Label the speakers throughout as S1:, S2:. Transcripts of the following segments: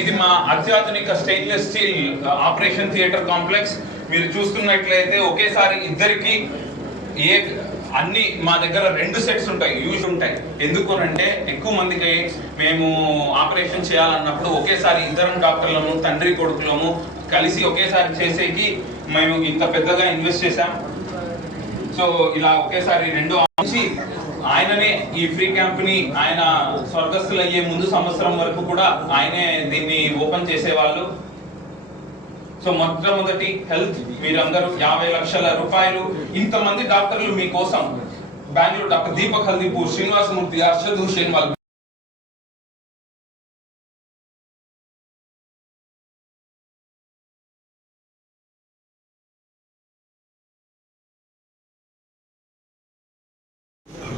S1: ఇది మా అత్యాధునిక stainless steel operation theatre complex మీరు చూసుకున్నట్లయితే ఒకేసారి ఇద్దరికి ఏ అన్ని మా దగ్గర రెండు సెట్స్ ఉంటాయి యూజ్ ఉంటాయి. ఎందుకు అంటే ఎక్కువ మందికి మేము ఆపరేషన్ చేయాలన్నప్పుడు ఒకేసారి ఇద్దరం డాక్టర్లము తండ్రి కొడుకులము కలిసి ఒకేసారి చేసేకి మేము ఇంత పెద్దగా ఇన్వెస్ట్ చేశాం. సో ఇలా ఒకేసారి రెండు ఆయననే ఈ ఫ్రీ క్యాంప్ని ఆయన స్వర్గస్థులు అయ్యే ముందు సంవత్సరం వరకు కూడా ఆయనే దీన్ని ఓపెన్ చేసేవాళ్ళు. సో మొట్టమొదటి హెల్త్ మీరందరూ యాభై లక్షల రూపాయలు. ఇంతమంది డాక్టర్లు మీకోసం బెంగళూరు డాక్టర్ దీపక్ హల్దీపూర్ శ్రీనివాసమూర్తి అర్షద్ హుషేన్ వాళ్ళు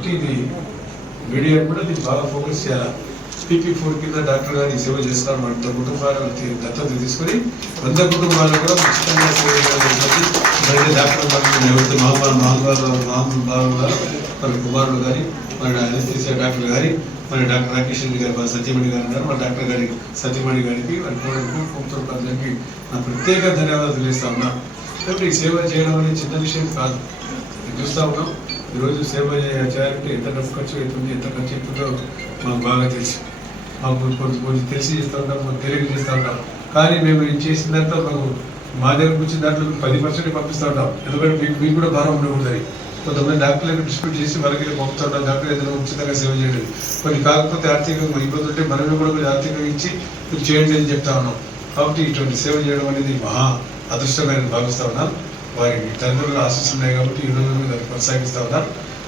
S2: ఇది మీడియా కూడా దీన్ని బాగా ఫోకస్ చేయాలి? పీపీ ఫోర్ కింద డాక్టర్ గారు ఈ సేవ చేస్తారు మన కుటుంబాలు దత్తత తీసుకొని వంద కుటుంబాలు కూడా ఉచితంగా సేవ చేయాలి మరి డాక్టర్ గారు ఎవరైతే మహాబాల మామూలు మహాబాలు గారు మరి కుమారుడు గారి మన అనస్థిసియా డాక్టర్ గారి మన డాక్టర్ రాకేష్ రెడ్డి గారు మన సత్యమణి గారు ఉన్నారు. మన డాక్టర్ గారి సత్యమణి గారికి అందరికీ నా ప్రత్యేక ధన్యవాదాలు తెలియస్తా ఉన్నా. కాబట్టి ఈ సేవ చేయడం అనేది చిన్న విషయం కాదు. చూస్తా ఉన్నాం. ఈరోజు సేవ చేయాలంటే ఎంత డబ్బు ఖర్చు అవుతుంది ఎంత ఖర్చు అవుతుందో మాకు బాగా తెలుసు. మాకు కొంచెం కొంచెం తెలిసి చేస్తూ ఉంటాం మాకు తెలియక చేస్తూ ఉంటాం. కానీ మేము ఇది చేసిన దాంట్లో మాకు మా దగ్గర నుంచి దాంట్లో పది పర్సెంట్ పంపిస్తూ ఉంటాం. ఎందుకంటే మీకు మీకు కూడా భారం ఉండకూడదు కొంతమంది డాక్టర్లకు డిస్ట్రిబ్యూట్ చేసి వాళ్ళకి పంపుతూ ఉంటాం డాక్టర్ ఏదైనా ఉచితంగా సేవ చేయండి కొన్ని కాకపోతే ఆర్థికంగా ఇబ్బంది ఉంటే మనమే కూడా కొంచెం ఆర్థికంగా ఇచ్చి మీరు చేయండి అని చెప్తా ఉన్నాం. కాబట్టి ఇటువంటి సేవ చేయడం అనేది మహా అదృష్టంగా నేను భావిస్తా ఉన్నాను వారికి తండ్రుల ఆశీస్సులు ఉన్నాయి కాబట్టి ఈ రోజు దాన్ని కొనసాగిస్తా ఉన్నాం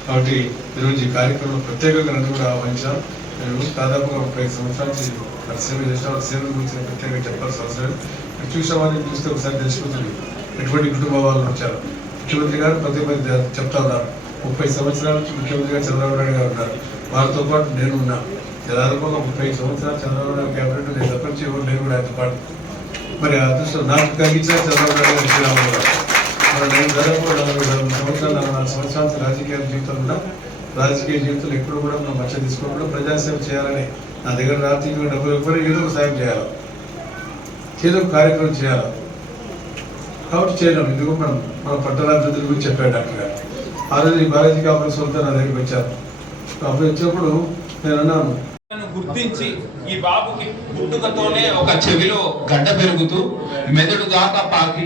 S2: కాబట్టి ఈరోజు ఈ కార్యక్రమం ప్రత్యేకంగా నన్ను కూడా ఆహ్వానించాం నేను దాదాపుగా ముప్పై సంవత్సరాల నుంచి వారి సేవ చేసిన వారి గురించి ప్రత్యేకంగా చెప్పాల్సిన అవసరం లేదు. చూస్తే ఒకసారి తెలుసుకుంటుంది ఎటువంటి కుటుంబ వాళ్ళు వచ్చారు. ముఖ్యమంత్రి గారు పదే పదే చెప్తా ఉన్నారు. ముప్పై సంవత్సరాల నుంచి ముఖ్యమంత్రి గారు చంద్రబాబు నాయుడు గారు ఉన్నారు. వారితో పాటు నేను ఉన్నా. దాదాపుగా ముప్పై సంవత్సరాలు చంద్రబాబు నాయుడు క్యాబినెట్ నేను తప్పనిచ్చి ఎవరు నేను కూడా ఆయనతో పాటు. మరి అదృష్టం నాకు కలిగించిన చంద్రబాబు నాయుడు గారు దాదాపు నలభై నాలుగు సంవత్సరాలు నలభై నాలుగు సంవత్సరాల రాజకీయ జీవితం కూడా రాజకీయ జీవితంలో ఎప్పుడు కూడా మనం మచ్చ తీసుకోకుండా ప్రజాసేవ చేయాలని నా దగ్గర రాజకీయ డబ్బులు ఇవ్వరు ఏదో ఒక సాయం చేయాలి. ఏదో ఒక కార్యక్రమం చేయాలి. కాబట్టి చేయడం ఎందుకు మనం మన పట్టణాభివృద్ధి గురించి చెప్పాడు డాక్టర్ గారు. ఆ రోజు ఈ బాలాజీ కాపురం సొంత నా దగ్గరికి వచ్చారు. అప్పుడు వచ్చినప్పుడు నేను అన్నాను
S1: గుర్తించి ఈ బాబుకి పుట్టుకతోనే ఒక చెవిలో గడ్డ పెరుగుతూ మెదడు దాకా పాకి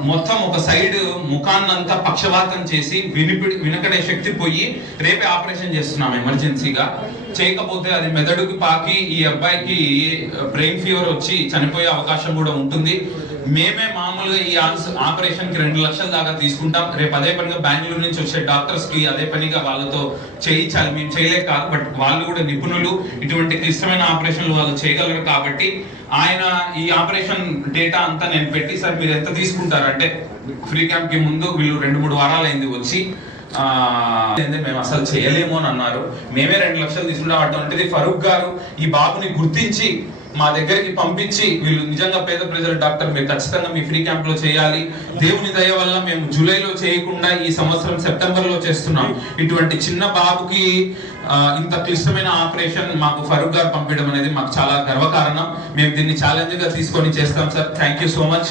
S1: మొత్తం ఒక సైడ్ ముఖాన్నంతా పక్షవాతం చేసి వినిపిడి వినకడే శక్తి పోయి రేపే ఆపరేషన్ చేస్తున్నాం ఎమర్జెన్సీగా. చేయకపోతే అది మెదడుకి పాకి ఈ అబ్బాయికి బ్రెయిన్ ఫీవర్ వచ్చి చనిపోయే అవకాశం కూడా ఉంటుంది. మేమే మామూలుగా ఈ ఆపరేషన్కి రెండు లక్షల దాకా తీసుకుంటాం. రేపు అదే పనిగా బెంగళూరు నుంచి వచ్చే డాక్టర్స్కి అదే పనిగా వాళ్ళతో చేయించాలి. మేము చేయలేక కాదు బట్ వాళ్ళు కూడా నిపుణులు. ఇటువంటి క్లిష్టమైన ఆపరేషన్లు వాళ్ళు చేయగలరు కాబట్టి ఆయన ఈ ఆపరేషన్ డేటా అంతా నేను పెట్టి సార్ మీరు ఎంత తీసుకుంటారు? అంటే ఫ్రీ క్యాంప్కి ముందు వీళ్ళు రెండు మూడు వారాలు అయింది వచ్చి మేము అసలు చేయలేము అని అన్నారు. మేమే రెండు లక్షలు తీసుకుంటాం. అటువంటిది ఫరూక్ గారు ఈ బాబుని గుర్తించి మా దగ్గరికి పంపించి వీళ్ళు నిజంగా పేద ప్రజలు డాక్టర్ మీరు ఖచ్చితంగా మీ ఫ్రీ క్యాంప్లో చేయాలి. దేవుని దయ వల్ల మేము జూలైలో చేయకుండా ఈ సంవత్సరం సెప్టెంబర్లో చేస్తున్నాం. ఇటువంటి చిన్న బాబుకి ఇంత క్లిష్టమైన ఆపరేషన్ మాకు ఫరూక్ గారు పంపించడం అనేది మాకు చాలా గర్వకారణం. మేము దీన్ని ఛాలెంజ్గా తీసుకొని చేస్తాం sir. Thank you so much